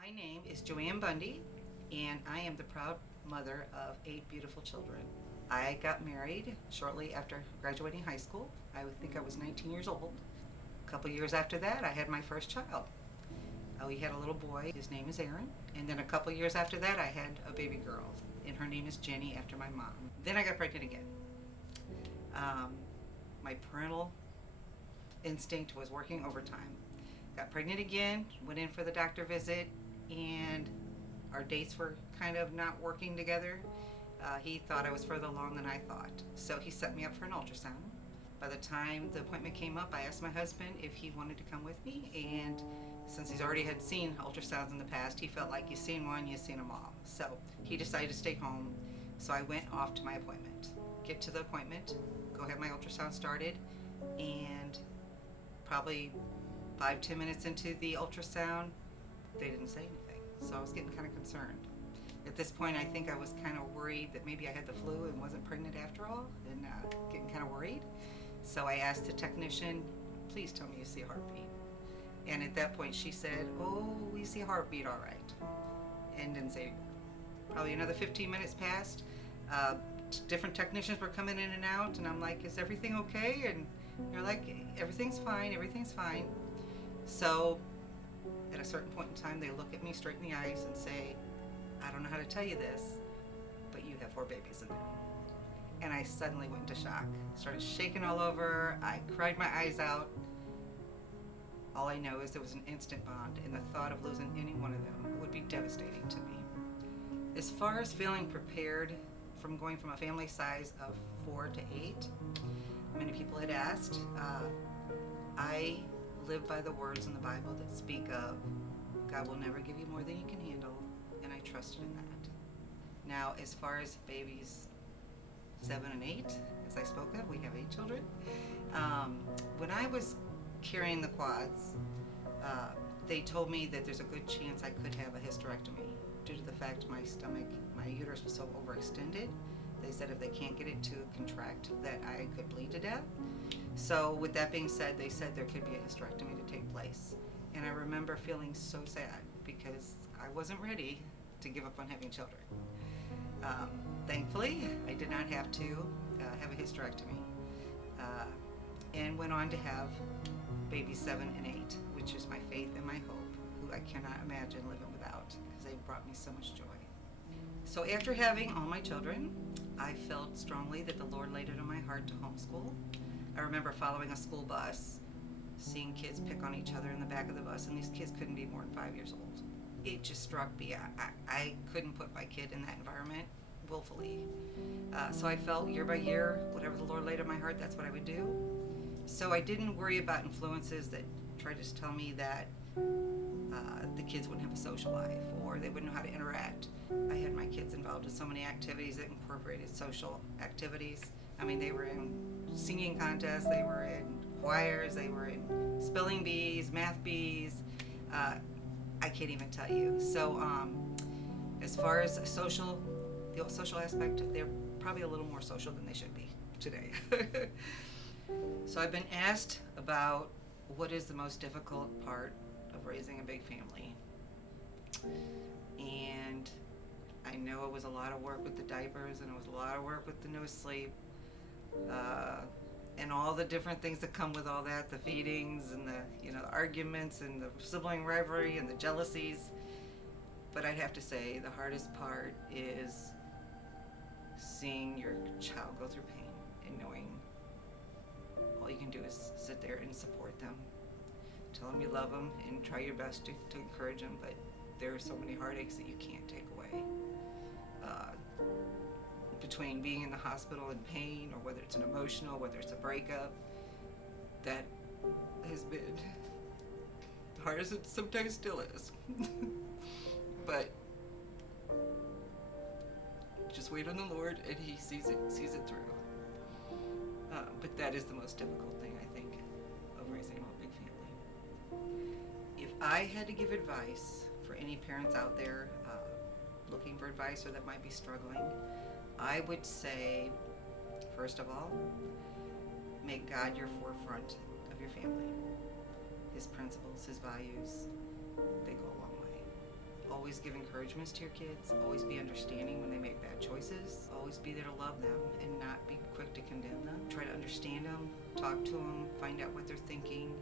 My name is Joanne Bundy, and I am the proud mother of 8 beautiful children. I got married shortly after graduating high school. I would think I was 19 years old. A couple years after that, I had my first child. We had a little boy. His name is Aaron. And then a couple years after that, I had a baby girl, and her name is Jenny after my mom. Then I got pregnant again. Um, my parental instinct was working overtime. Got pregnant again, went in for the doctor visit, and our dates were kind of not working together. He thought I was further along than I thought, so he set me up for an ultrasound. By the time the appointment came up, I asked my husband if he wanted to come with me, and since he's already had seen ultrasounds in the past, he felt like you've seen one, you've seen them all. So he decided to stay home, so I went off to my appointment. Get to the appointment, go have my ultrasound started, and probably 5-10 minutes into the ultrasound, they didn't say anything. So I was getting kind of concerned. At this point, I think I was kind of worried that maybe I had the flu and wasn't pregnant after all, and getting kind of worried. So I asked the technician, please tell me you see a heartbeat. And at that point, she said, oh, we see a heartbeat all right. And didn't say anything. Probably another 15 minutes passed. Different technicians were coming in and out, and I'm like, is everything okay? And they're like, everything's fine, everything's fine. So at a certain point in time, they look at me straight in the eyes and say, I don't know how to tell you this, but you have 4 babies in there. And I suddenly went into shock. Started shaking all over. I cried my eyes out. All I know is there was an instant bond, and the thought of losing any one of them would be devastating to me. As far as feeling prepared from going from a family size of 4 to 8, many people had asked. I live by the words in the Bible that speak of God will never give you more than you can handle, and I trusted in that. Now, as far as babies 7 and 8, as I spoke of, we have 8 children. When I was carrying the quads, they told me that there's a good chance I could have a hysterectomy due to the fact my stomach, my uterus was so overextended. They said if they can't get it to contract that I could bleed to death. So with that being said, they said there could be a hysterectomy to take place. And I remember feeling so sad because I wasn't ready to give up on having children. Thankfully, I did not have to have a hysterectomy and went on to have babies 7 and 8, which is my faith and my hope, who I cannot imagine living without because they brought me so much joy. So after having all my children, I felt strongly that the Lord laid it on my heart to homeschool. I remember following a school bus, seeing kids pick on each other in the back of the bus, and these kids couldn't be more than 5 years old. It just struck me. I couldn't put my kid in that environment willfully. So I felt year by year, whatever the Lord laid on my heart, that's what I would do. So I didn't worry about influences that tried to tell me that the kids wouldn't have a social life or they wouldn't know how to interact. I had my kids involved in so many activities that incorporated social activities. I mean, they were in singing contests, they were in choirs, they were in spelling bees, math bees. I can't even tell you. So as far as the social aspect, they're probably a little more social than they should be today. So I've been asked about what is the most difficult part of raising a big family. And I know it was a lot of work with the diapers, and it was a lot of work with the no sleep, and all the different things that come with all that, the feedings and the arguments and the sibling rivalry and the jealousies. But I'd have to say the hardest part is seeing your child go through pain and knowing all you can do is sit there and support them. Tell them you love them and try your best to encourage them, but there are so many heartaches that you can't take away. Between being in the hospital in pain, or whether it's an emotional, whether it's a breakup, that has been the hardest it sometimes still is. But just wait on the Lord, and He sees it through. But that is the most difficult thing, I think, of raising a big family. If I had to give advice for any parents out there looking for advice or that might be struggling, I would say, first of all, make God your forefront of your family. His principles, His values, they go a long way. Always give encouragements to your kids. Always be understanding when they make bad choices. Always be there to love them and not be quick to condemn them. Try to understand them, talk to them, find out what they're thinking,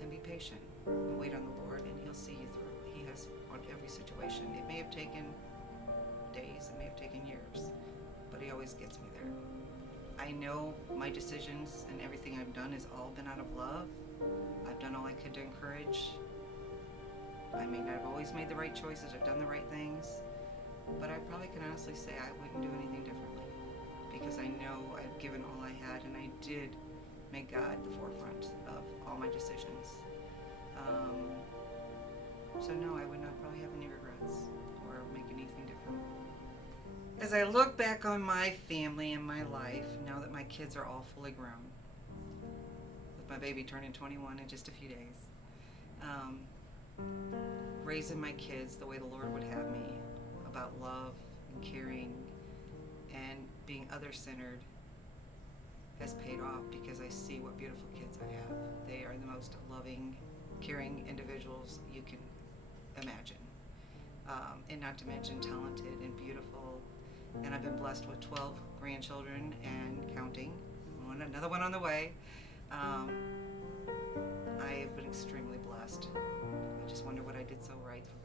and be patient. And wait on the Lord, and He'll see you through. He has on every situation. It may have taken days, it may have taken years, but He always gets me there. I know my decisions and everything I've done has all been out of love. I've done all I could to encourage. I may not have always made the right choices or done the right things, but I probably can honestly say I wouldn't do anything differently because I know I've given all I had, and I did make God the forefront of all my decisions. So no, I would not probably have any regrets or make anything different. As I look back on my family and my life, now that my kids are all fully grown, with my baby turning 21 in just a few days, raising my kids the way the Lord would have me, about love and caring and being other-centered, has paid off because I see what beautiful kids I have. They are the most loving, caring individuals you can imagine, and not to mention talented and beautiful. And I've been blessed with 12 grandchildren and counting. Another one on the way. I have been extremely blessed. I just wonder what I did so right for